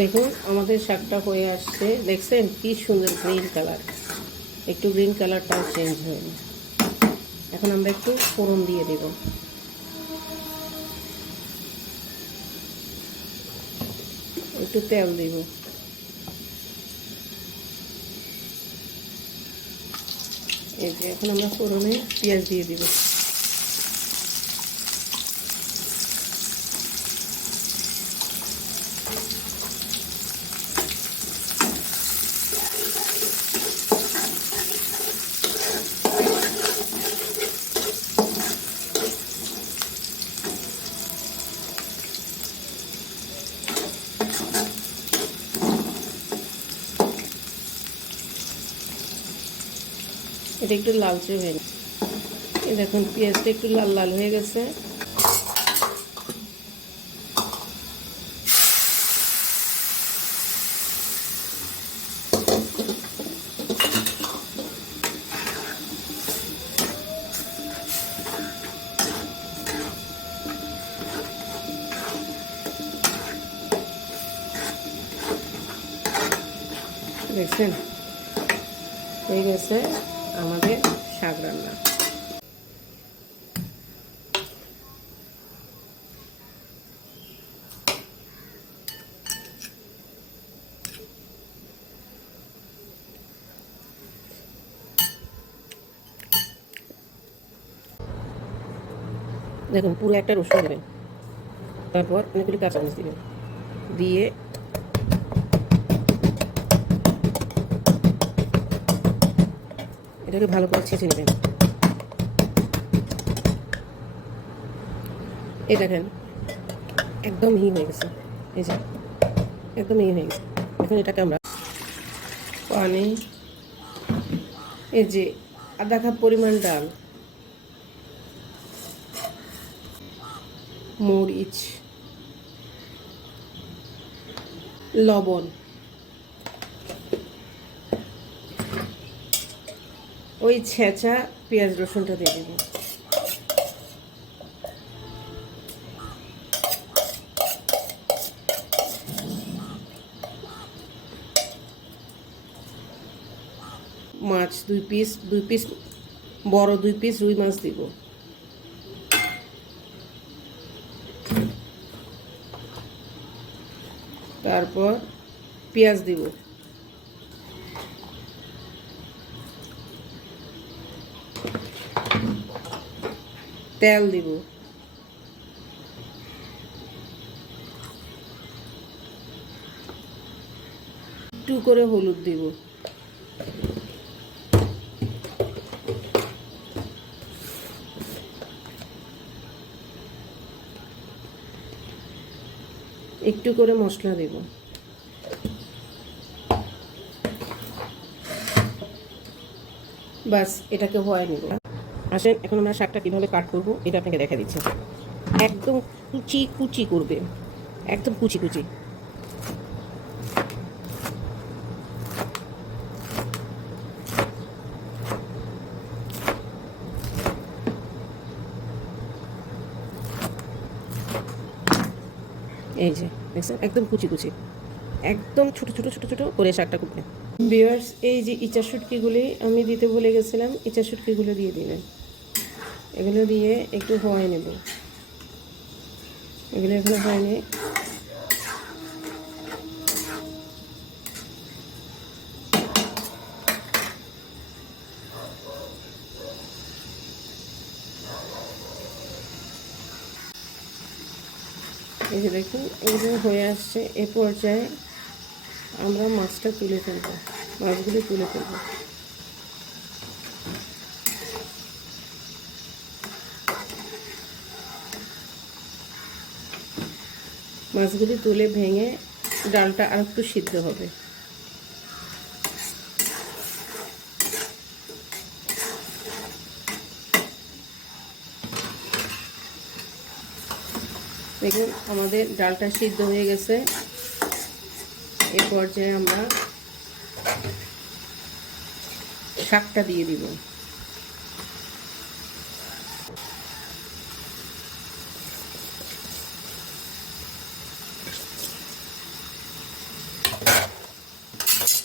দেখুন আমাদের শাকটা হয়ে আসছে, দেখছেন কি সুন্দর গ্রিন কালার, একটু গ্রিন কালারটাও চেঞ্জ হয়নি। এখন আমরা একটু ফোড়ন দিয়ে দেব। একটু তেল দেব। এই যে এখন আমরা ফোড়নে পেঁয়াজ দিয়ে দিব। এটা একটু লালচে হয়ে গেছে। এই দেখুন পেঁয়াজটা একটু লাল লাল হয়ে গেছে। দেখছেন হয়ে গেছে আমাদের শাক রান্না। দেখুন পুরো একটা রসুন দেবেন, তারপর অনেকগুলি কাঁচামরিচ দিবেন, দিয়ে এটাকে ভালো করে ছেঁচে নেবেন। এই দেখেন একদম মিহি হয়ে গেছে, এই যে একদম মিহি হয়ে গেছে। এখন এটাকে আমরা পানি, এই যে আধা কাপ পরিমাণ ডাল, মরিচ, লবণ, ওই ছেঁচা পেঁয়াজ রসুনটা দিয়ে দেব। মাছ দুই পিস বড় 2 পিস রুই মাছ দিব। তারপর পেঁয়াজ দিব, তেল দিব, একটু করে হলুদ দিব, একটু করে মশলা দেব। বাস এটাকে হয়ে নেব। আসেন এখন আমরা শাকটা কীভাবে কাট করব এটা আপনাকে দেখা দিচ্ছি। একদম কুচি কুচি করবে, একদম কুচি কুচি। এই যে দেখছেন একদম কুচি কুচি, একদম ছোট ছোট ছোট ছোট করে শাকটা করবে। ভিউয়ার্স এই যে ইচা শুটকিগুলি আমি দিতে ভুলে গেছিলাম, ইচা শুটকিগুলো দিয়ে দিলেন। এগুলো দিয়ে একটু হয়ে নেব, এগুলো এখনো হয়নি। এই যে দেখুন এগুলো হয়ে আসছে। এ পর্যায়ে আমরা মাছটা তুলে ফেলবো, মাছগুলো তুলে ফেলবো। মাছগুলি তুলে ভেঙে ডালটা আর একটু সিদ্ধ হবে। দেখুন আমাদের ডালটা সিদ্ধ হয়ে গেছে। এই পর্যায়ে আমরা শাকটা দিয়ে দিব।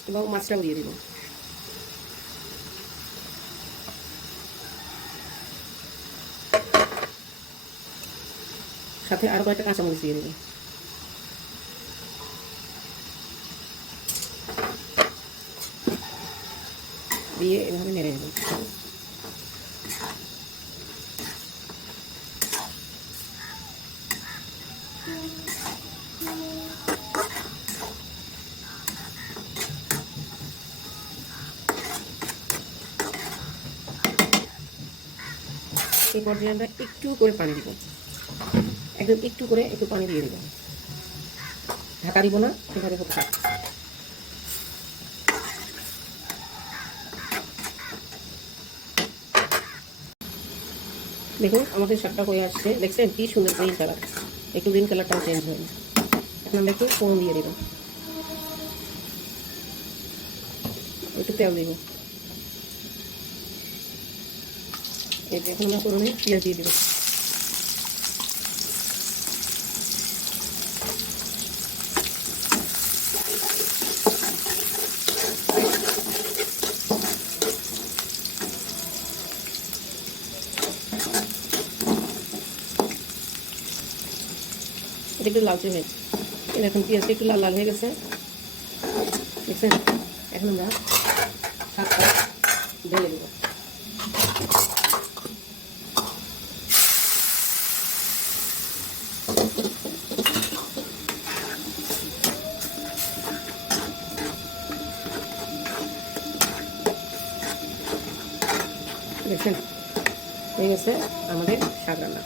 এবং মাছটাও দিয়ে দিব। সাথে আরও কয়েকটা কাঁচামরিচ দিয়ে দেবো। দিয়ে এভাবে নেড়ে নেব। এই পর্যায়ে আমরা একটু করে পানি দিব, একদম একটু করে একটু পানি দিয়ে দিব, ঢাকা দিব না, এভাবে হতে থাক। দেখুন আমাদের শাকটা হয়ে আসছে, দেখছেন কি সুন্দর গ্রিন কালার, একটু গ্রিন কালারটাও চেঞ্জ হয়ে গেছে। এখন আমরা একটু ফোড়ন দিয়ে দেব, একটু তেল দেব। এই যে এখন আমরা ফোড়নে পেঁয়াজ দিয়ে দেবো। এটা একটু লালচে হয়েছে, এখন পেঁয়াজটা একটু লাল লাল হয়ে গেছে, দেখছেন। এখন আমরা শাকটা ঢেলে দেবো। দেখছেন হয়ে গেছে আমাদের শাক রান্না।